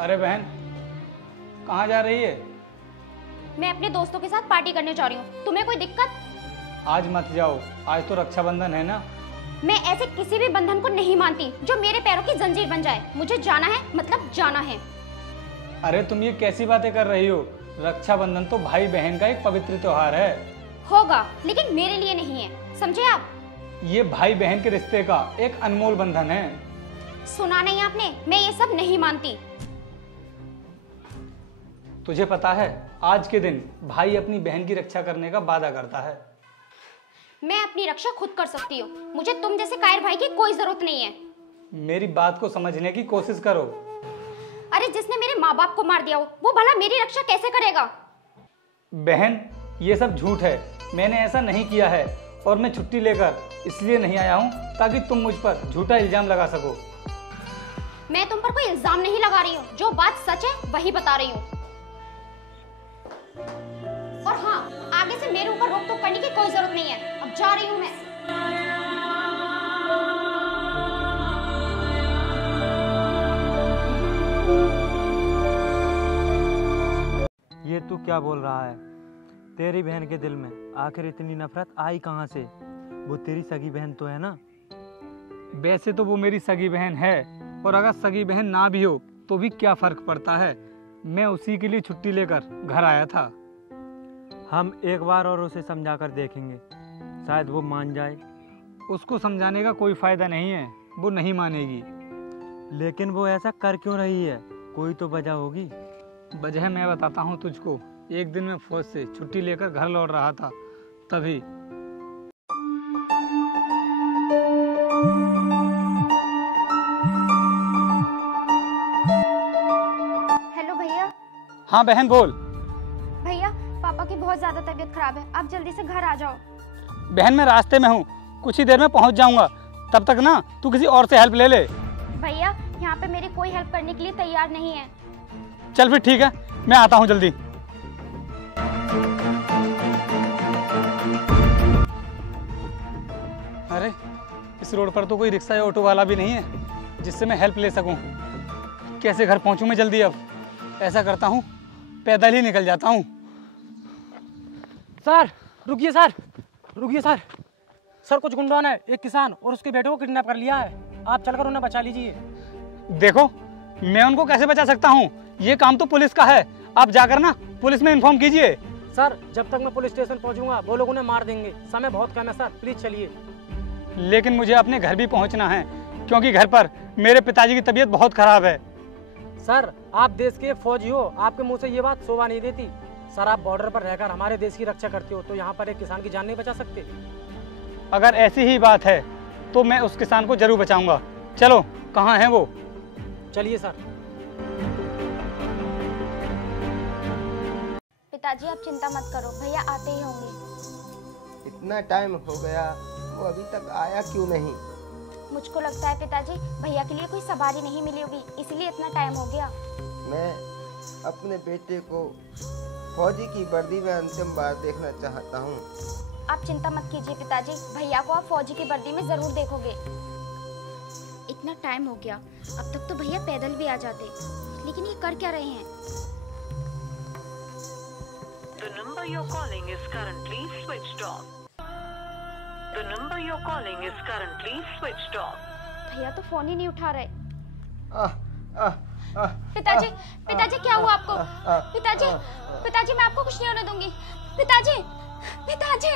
अरे बहन, कहाँ जा रही है? मैं अपने दोस्तों के साथ पार्टी करने जा रही हूँ। तुम्हें कोई दिक्कत? आज मत जाओ, आज तो रक्षाबंधन है ना। मैं ऐसे किसी भी बंधन को नहीं मानती जो मेरे पैरों की जंजीर बन जाए। मुझे जाना है मतलब जाना है। अरे तुम ये कैसी बातें कर रही हो? रक्षाबंधन तो भाई बहन का एक पवित्र त्योहार है। होगा, लेकिन मेरे लिए नहीं है, समझे आप? ये भाई बहन के रिश्ते का एक अनमोल बंधन है। सुना नहीं आपने? मैं ये सब नहीं मानती। तुझे पता है, आज के दिन भाई अपनी बहन की रक्षा करने का वादा करता है। मैं अपनी रक्षा खुद कर सकती हूँ। मुझे तुम जैसे कायर भाई की कोई जरूरत नहीं है। मेरी बात को समझने की कोशिश करो। अरे जिसने मेरे माँ बाप को मार दिया हो, वो भला मेरी रक्षा कैसे करेगा? बहन, ये सब झूठ है। मैंने ऐसा नहीं किया है और मैं छुट्टी लेकर इसलिए नहीं आया हूँ ताकि तुम मुझ पर झूठा इल्जाम लगा सको। मैं तुम पर कोई इल्जाम नहीं लगा रही हूँ। जो बात सच है वही बता रही हूँ। और हाँ, आगे से मेरे ऊपर रोक टोक करने की कोई जरूरत नहीं है। अब जा रही हूँ मैं। ये तू क्या बोल रहा है? तेरी बहन के दिल में आखिर इतनी नफरत आई कहाँ से? वो तेरी सगी बहन तो है ना? वैसे तो वो मेरी सगी बहन है, और अगर सगी बहन ना भी हो तो भी क्या फर्क पड़ता है। मैं उसी के लिए छुट्टी लेकर घर आया था। हम एक बार और उसे समझा कर देखेंगे, शायद वो मान जाए। उसको समझाने का कोई फायदा नहीं है, वो नहीं मानेगी। लेकिन वो ऐसा कर क्यों रही है? कोई तो वजह होगी। वजह मैं बताता हूँ तुझको। एक दिन मैं फौज से छुट्टी लेकर घर लौट रहा था, तभी हेलो भैया। हाँ बहन, बोल। भैया, पापा की बहुत ज्यादा तबीयत खराब है, आप जल्दी से घर आ जाओ। बहन, मैं रास्ते में हूँ, कुछ ही देर में पहुँच जाऊँगा। तब तक ना तू किसी और से हेल्प ले ले। भैया, यहाँ पे मेरी कोई हेल्प करने के लिए तैयार नहीं है। चल फिर ठीक है, मैं आता हूँ जल्दी। अरे इस रोड पर तो कोई रिक्शा या ऑटो वाला भी नहीं है जिससे मैं हेल्प ले सकूं। कैसे घर पहुंचूं मैं जल्दी? अब ऐसा करता हूं, पैदल ही निकल जाता हूं। सर रुकिए, सर रुकिए सर। सर कुछ गुंडों ने एक किसान और उसके बेटे को किडनैप कर लिया है। आप चलकर उन्हें बचा लीजिए। देखो, मैं उनको कैसे बचा सकता हूँ? ये काम तो पुलिस का है। आप जाकर ना पुलिस में इन्फॉर्म कीजिए। सर जब तक मैं पुलिस स्टेशन पहुंचूंगा वो लोग उन्हें मार देंगे। समय बहुत कम है सर, प्लीज चलिए। लेकिन मुझे अपने घर भी पहुंचना है, क्योंकि घर पर मेरे पिताजी की तबीयत बहुत खराब है। सर आप देश के फौजी हो, आपके मुंह से ये बात शोभा नहीं देती। सर आप बॉर्डर पर रहकर हमारे देश की रक्षा करते हो, तो यहाँ पर एक किसान की जान नहीं बचा सकते? अगर ऐसी ही बात है तो मैं उस किसान को जरूर बचाऊंगा। चलो, कहाँ है वो? चलिए सर। पिताजी आप चिंता मत करो, भैया आते ही होंगे। इतना टाइम हो गया, वो अभी तक आया क्यों नहीं? मुझको लगता है पिताजी, भैया के लिए कोई सवारी नहीं मिली होगी, इसीलिए इतना टाइम हो गया। मैं अपने बेटे को फौजी की वर्दी में अंतिम बार देखना चाहता हूँ। आप चिंता मत कीजिए पिताजी, भैया को आप फौजी की वर्दी में जरूर देखोगे। इतना टाइम हो गया, अब तक तो भैया पैदल भी आ जाते, लेकिन ये कर क्या रहे हैं? The number you're calling is currently switched off. The number you're calling is currently switched off. भैया तो फोन ही नहीं उठा रहे। पिताजी, पिताजी क्या हुआ आपको? पिताजी, पिताजी मैं आपको कुछ नहीं होने दूंगी। पिताजी, पिताजी।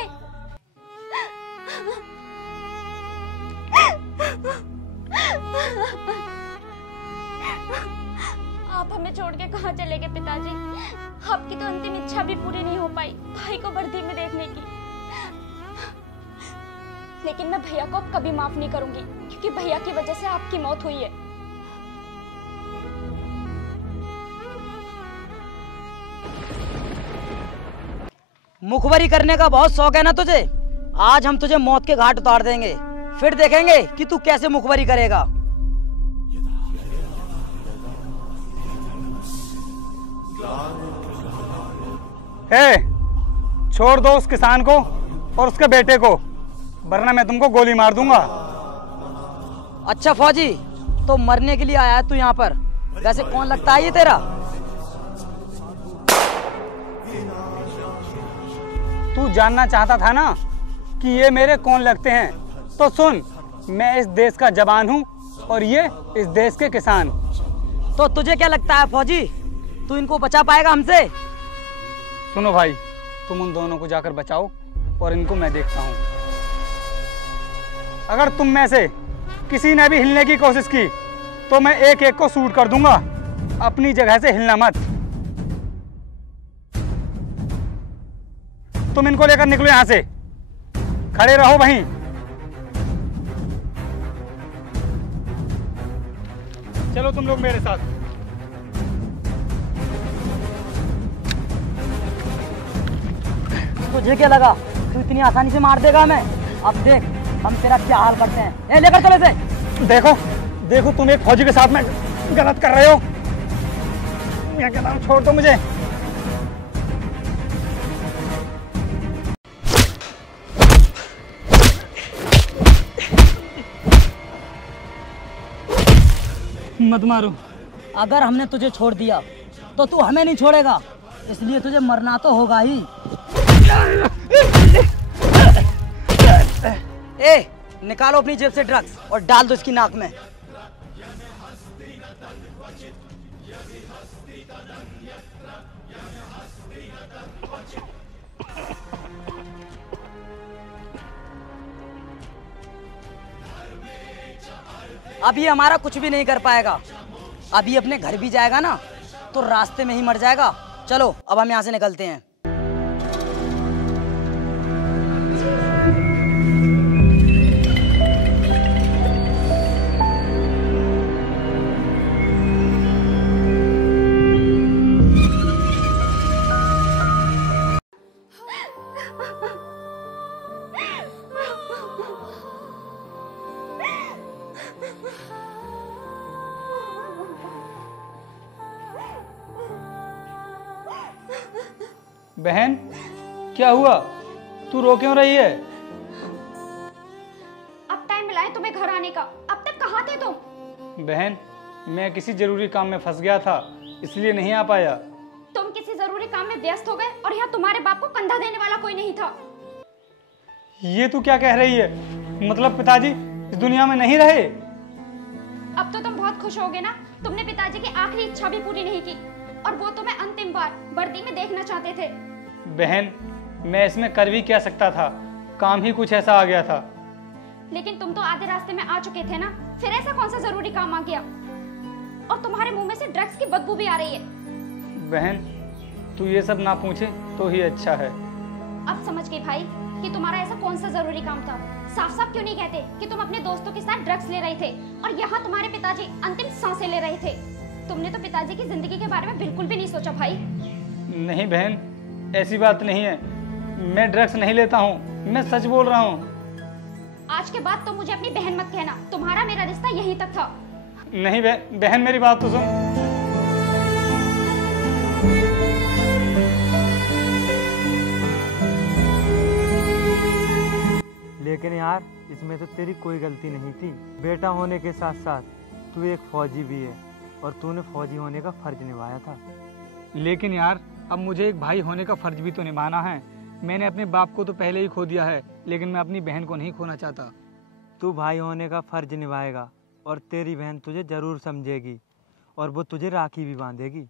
आप हमें छोड़ के कहाँ चले गए पिताजी? आपकी तो अंतिम इच्छा भी पूरी नहीं हो पाई भाई को वर्दी में देखने की। लेकिन मैं भैया को अब कभी माफ नहीं करूंगी, क्योंकि भैया की वजह से आपकी मौत हुई है। मुखबरी करने का बहुत शौक है ना तुझे? आज हम तुझे मौत के घाट उतार देंगे, फिर देखेंगे कि तू कैसे मुखबरी करेगा। छोड़ दो उस किसान को और उसके बेटे को, वरना मैं तुमको गोली मार दूंगा। अच्छा फौजी, तो मरने के लिए आया है तू यहाँ पर? वैसे कौन लगता है ये तेरा? तू जानना चाहता था ना कि ये मेरे कौन लगते हैं, तो सुन, मैं इस देश का जवान हूँ और ये इस देश के किसान। तो तुझे क्या लगता है फौजी, तू इनको बचा पाएगा हमसे? सुनो भाई, तुम उन दोनों को जाकर बचाओ और इनको मैं देखता हूँ। अगर तुम में से किसी ने भी हिलने की कोशिश की तो मैं एक एक को शूट कर दूंगा। अपनी जगह से हिलना मत। तुम इनको लेकर निकलो यहां से, खड़े रहो वहीं। चलो तुम लोग मेरे साथ। तुझे क्या लगा तू इतनी आसानी से मार देगा हमें? अब देख हम तेरा क्या हाल करते हैं। ए, लेकर चलो इसे। देखो देखो, तुम एक फौजी के साथ में गलत कर रहे हो। मैं कहता हूं छोड़ दो मुझे। मत मारो। अगर हमने तुझे छोड़ दिया तो तू हमें नहीं छोड़ेगा, इसलिए तुझे मरना तो होगा ही। ए, निकालो अपनी जेब से ड्रग्स और डाल दो इसकी नाक में। अभी हमारा कुछ भी नहीं कर पाएगा। अभी अपने घर भी जाएगा ना तो रास्ते में ही मर जाएगा। चलो अब हम यहाँ से निकलते हैं। बहन, क्या हुआ? तू रो क्यों रही है? अब टाइम मिला है तुम्हें घर आने का। अब तक कहाँ थे तुम? बहन, मैं किसी जरूरी काम में फंस गया था, इसलिए नहीं आ पाया। तुम किसी जरूरी काम में व्यस्त हो गए और यहाँ तुम्हारे बाप को कंधा देने वाला कोई नहीं था। ये तू क्या कह रही है? मतलब पिताजी इस दुनिया में नहीं रहे? अब तो तुम बहुत खुश होगे ना। तुमने पिताजी की आखिरी इच्छा भी पूरी नहीं की और वो तुम्हें अंतिम बार वर्दी में देखना चाहते थे। बहन, मैं इसमें कर भी क्या सकता था, काम ही कुछ ऐसा आ गया था। लेकिन तुम तो आधे रास्ते में आ चुके थे ना, फिर ऐसा कौन सा जरूरी काम आ गया? और तुम्हारे मुंह में से ड्रग्स की बदबू भी आ रही है। बहन, तू ये सब ना पूछे तो ही अच्छा है। अब समझ गई भाई कि तुम्हारा ऐसा कौन सा जरूरी काम था। साफ साफ क्यों नहीं कहते कि तुम अपने दोस्तों के साथ ड्रग्स ले रहे थे और यहाँ तुम्हारे पिताजी अंतिम सांसें ले रहे थे। तुमने तो पिताजी की जिंदगी के बारे में बिल्कुल भी नहीं सोचा भाई। नहीं बहन, ऐसी बात नहीं है। मैं ड्रग्स नहीं लेता हूँ, मैं सच बोल रहा हूँ। आज के बाद तो मुझे अपनी बहन मत कहना। तुम्हारा मेरा रिश्ता यहीं तक था। नहीं बहन, मेरी बात तो सुन। लेकिन यार इसमें तो तेरी कोई गलती नहीं थी। बेटा होने के साथ साथ तू एक फौजी भी है और तूने फौजी होने का फर्ज निभाया था। लेकिन यार, अब मुझे एक भाई होने का फर्ज भी तो निभाना है। मैंने अपने बाप को तो पहले ही खो दिया है, लेकिन मैं अपनी बहन को नहीं खोना चाहता। तू भाई होने का फर्ज निभाएगा और तेरी बहन तुझे जरूर समझेगी और वो तुझे राखी भी बांधेगी।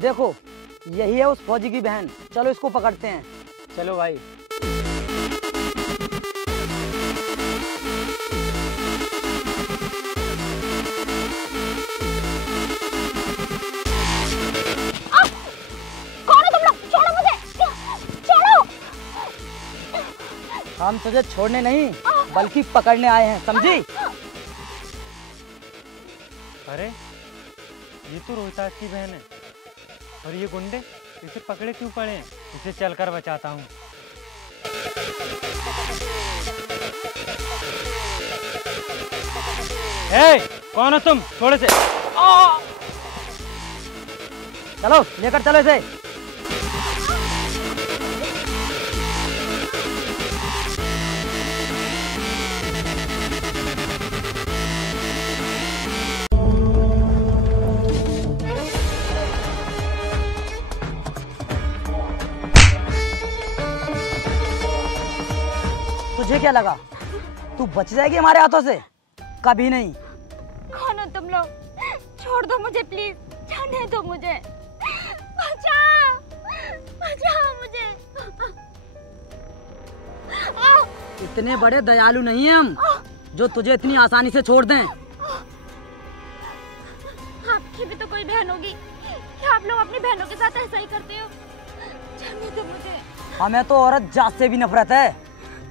देखो यही है उस फौजी की बहन। चलो इसको पकड़ते हैं। चलो भाई। कौन हो तुम लोग? छोड़ो मुझे, छोड़ो। हम तुझे छोड़ने नहीं बल्कि पकड़ने आए हैं, समझी? अरे ये तो रोहतास की बहन है और ये गुंडे इसे पकड़े क्यों पड़े हैं? इसे चलकर बचाता हूँ। ए, कौन हो तुम? थोड़े से चलो लेकर चलो इसे। तुझे क्या लगा तू बच जाएगी हमारे हाथों से? कभी नहीं। कौन हो तुम लोग? छोड़ दो मुझे प्लीज, जाने दो मुझे, बचाओ बचाओ मुझे। इतने बड़े दयालु नहीं है हम जो तुझे इतनी आसानी से छोड़ दें। आपकी भी तो कोई बहन होगी, क्या आप लोग अपनी बहनों के साथ ऐसा ही करते हो? जाने दो मुझे। हमें तो औरत जात से भी नफरत है।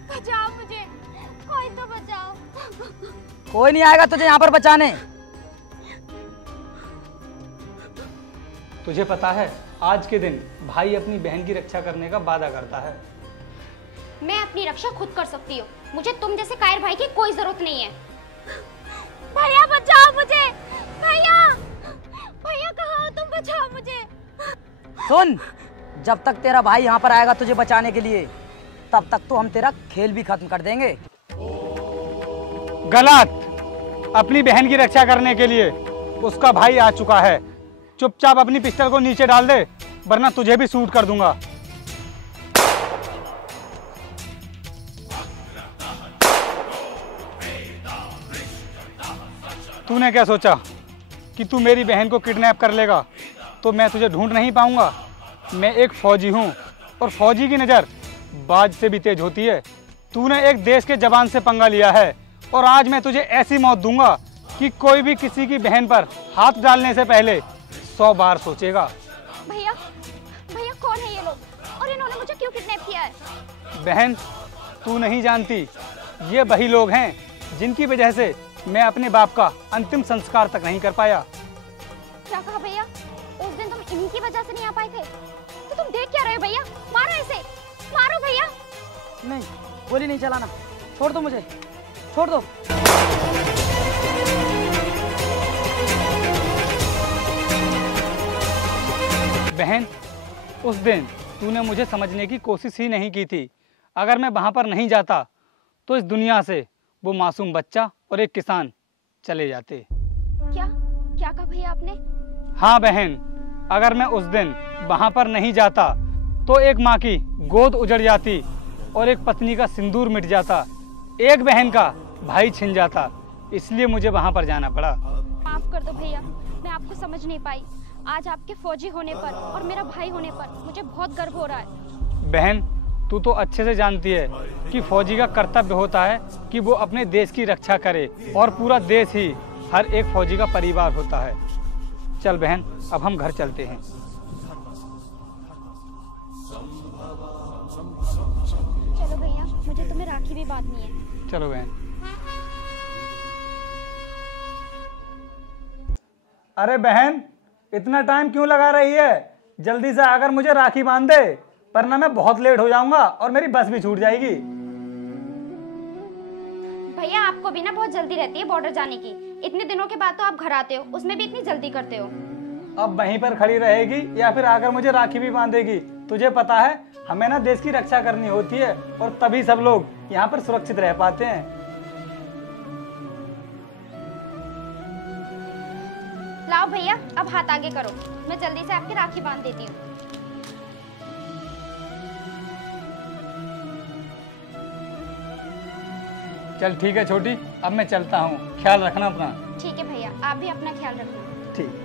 बचाओ मुझे, कोई तो बचाओ। कोई नहीं आएगा तुझे यहाँ पर बचाने। तुझे पता है आज के दिन भाई अपनी बहन की रक्षा करने का वादा करता है। मैं अपनी रक्षा खुद कर सकती हूँ, मुझे तुम जैसे कायर भाई की कोई जरूरत नहीं है। भैया बचाओ मुझे, भैया भैया कहाँ हो तुम? बचाओ मुझे। सुन, जब तक तेरा भाई यहाँ पर आएगा तुझे बचाने के लिए, तब तक तो हम तेरा खेल भी खत्म कर देंगे। गलत। अपनी बहन की रक्षा करने के लिए उसका भाई आ चुका है। चुपचाप अपनी पिस्टल को नीचे डाल दे, वरना तुझे भी शूट कर दूंगा। तूने क्या सोचा कि तू मेरी बहन को किडनैप कर लेगा तो मैं तुझे ढूंढ नहीं पाऊंगा? मैं एक फौजी हूं और फौजी की नज़र बाज से भी तेज होती है। तूने एक देश के जवान से पंगा लिया है और आज मैं तुझे ऐसी मौत दूंगा कि कोई भी किसी की बहन पर हाथ डालने से पहले 100 बार सोचेगा। भैया भैया कौन है ये लोग और इन्होंने मुझे क्यों किडनैप किया है? बहन, तू नहीं जानती, ये वही लोग हैं जिनकी वजह से मैं अपने बाप का अंतिम संस्कार तक नहीं कर पाया। क्या कहा भैया? उस दिन तुम इन्हीं की वजह से नहीं आ पाए थे? तो तुम देख क्या रहे हो भैया? मारो इसे, मारो भैया। नहीं, गोली नहीं चलाना, छोड़ दो मुझे, छोड़ दो। बहन, उस दिन तूने मुझे समझने की कोशिश ही नहीं की थी। अगर मैं वहां पर नहीं जाता तो इस दुनिया से वो मासूम बच्चा और एक किसान चले जाते। क्या क्या कहा भैया आपने? हाँ बहन, अगर मैं उस दिन वहां पर नहीं जाता तो एक माँ की गोद उजड़ जाती और एक पत्नी का सिंदूर मिट जाता, एक बहन का भाई छिन जाता। इसलिए मुझे वहां पर जाना पड़ा। माफ कर दो भैया, मैं आपको समझ नहीं पाई। आज आपके फौजी होने पर और मेरा भाई होने पर मुझे बहुत गर्व हो रहा है। बहन, तू तो अच्छे से जानती है कि फौजी का कर्तव्य होता है कि वो अपने देश की रक्षा करे और पूरा देश ही हर एक फौजी का परिवार होता है। चल बहन, अब हम घर चलते हैं। चलो भैया, मुझे तुम्हें राखी भी बांधनी है। चलो बहन। अरे बहन, इतना टाइम क्यों लगा रही है? जल्दी से आकर मुझे राखी बांध दे, वरना मैं बहुत लेट हो जाऊंगा और मेरी बस भी छूट जाएगी। भैया आपको भी ना बहुत जल्दी रहती है बॉर्डर जाने की। इतने दिनों के बाद तो आप घर आते हो, उसमें भी इतनी जल्दी करते हो। अब वहीं पर खड़ी रहेगी या फिर आकर मुझे राखी भी बांधेगी? तुझे पता है हमें ना देश की रक्षा करनी होती है और तभी सब लोग यहाँ पर सुरक्षित रह पाते हैं। लाओ भैया, अब हाथ आगे करो, मैं जल्दी से आपकी राखी बांध देती हूँ। चल ठीक है छोटी, अब मैं चलता हूँ। ख्याल रखना अपना। ठीक है भैया, आप भी अपना ख्याल रखना। ठीक।